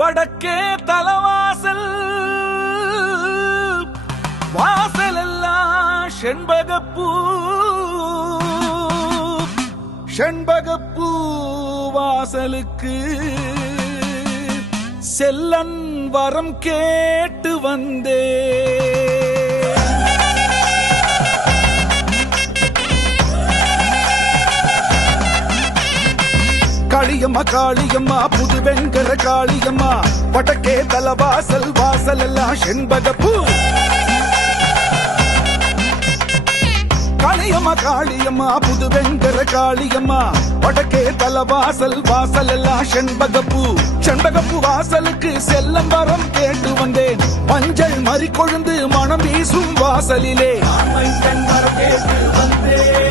வடக்கே தலவாசல் வாசல் எல்லாம் செண்பகப்பூ. செண்பகப்பூ வாசலுக்கு செல்லன் வரம் கேட்டு வந்தே காளியம்மா காளியம்மா புது வெண்கல காளியம்மா. வடக்கே தலவாசல் வாசல் எல்லாம் செண்பகப்பூ. காளியம்மா காளியம்மா புது வெண்கல காளியம்மா. வடக்கே தலவாசல் வாசல் எல்லாம் செண்பகப்பூ. செண்பகப்பூ வாசலுக்கு செல்லம் வரம் கேட்டு வந்தேன். மஞ்சள் மறி கொழுந்து மனம் வீசும் வாசலிலே. நான் வரம் கேட்டு வந்தேன்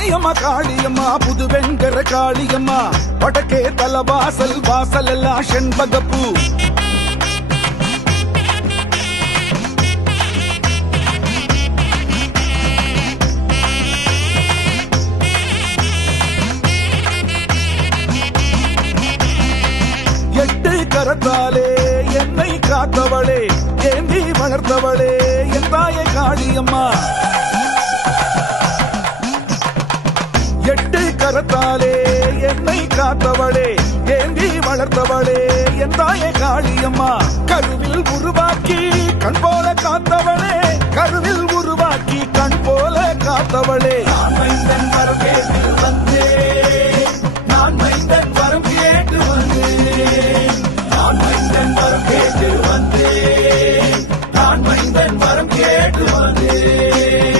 காளியம்மா காளியம்மா புது வெங்கர காளியம்மா. வடக்கே தல வாசல் வாசல் எல்லாம் செண்பகப்பூ. எட்டு கரத்தாலே என்னை காத்தவளே ஏந்தி வளர்த்தவளே என் தாயை காளியம்மா. என்னை காத்தவளே ஏந்தி வளர்த்தவளே என் தாயே காளியம்மா. கருவில் உருவாக்கி கண் போல காத்தவளே கருவில் உருவாக்கி கண் போல காத்தவளே. நான் மைந்தன் வரம் கேட்டு வந்தேன். நான் மைந்தன் வரம் கேட்டு வந்தேன். நான் மைந்தன் வரம் கேட்டு வந்தேன். நான் மைந்தன் கேட்டு வந்தேன்.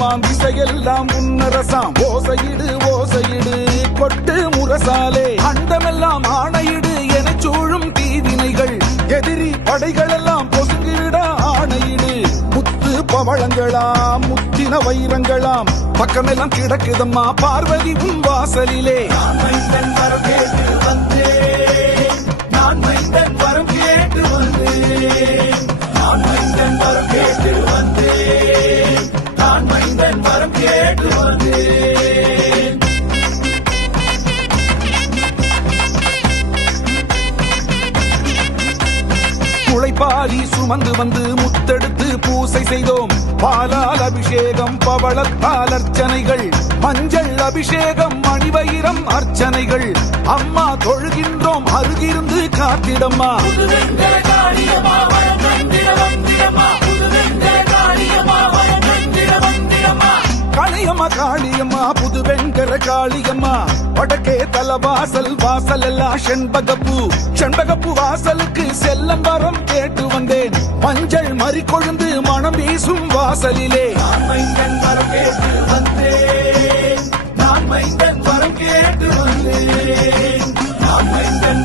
ஆமாம் திசையெல்லாம் உன்னரசாம். ஓசையிடு ஓசையிடு கொட்டு முரசாலே. அண்டமெல்லாம் ஆணையிடு என சூழும் தீவினைகள். எதிரி படைகளெல்லாம் பொசுங்கிட ஆணையிடு. முத்து பவளங்களாம் முத்தின வைரங்களாம். பக்கமெல்லாம் கிடக்குதம்மா பார்வதி உன் வாசலிலே. நான் வரம் கேட்டு வந்தேன். நான் மைந்தன் வரம் கேட்டு வந்தேன். முளைப்பாரி சுமந்து வந்து முத்தெடுத்து பூசை செய்தோம். பாலால் அபிஷேகம் பவளத்தால் அர்ச்சனைகள் மஞ்சள் அபிஷேகம் மணிவயிரம் அர்ச்சனைகள். அம்மா தொழுகின்றோம் அருகிருந்து காத்திடம்மா. காளியம்மா காளியம்மா புது வெங்கர காளியம்மா. வடக்கே தல வாசல் வாசல் எல்லாம் செண்பகப்பூ. செண்பகப்பூ வாசலுக்கு செல்லம் வரம் கேட்டு வந்தேன். மஞ்சள் மறி கொழுந்து மனம் வீசும் வாசலிலே. நான் வரம் கேட்டு வந்தேன். நான் மைந்தன் வரம் கேட்டு வந்தேன். நான் மைந்தன்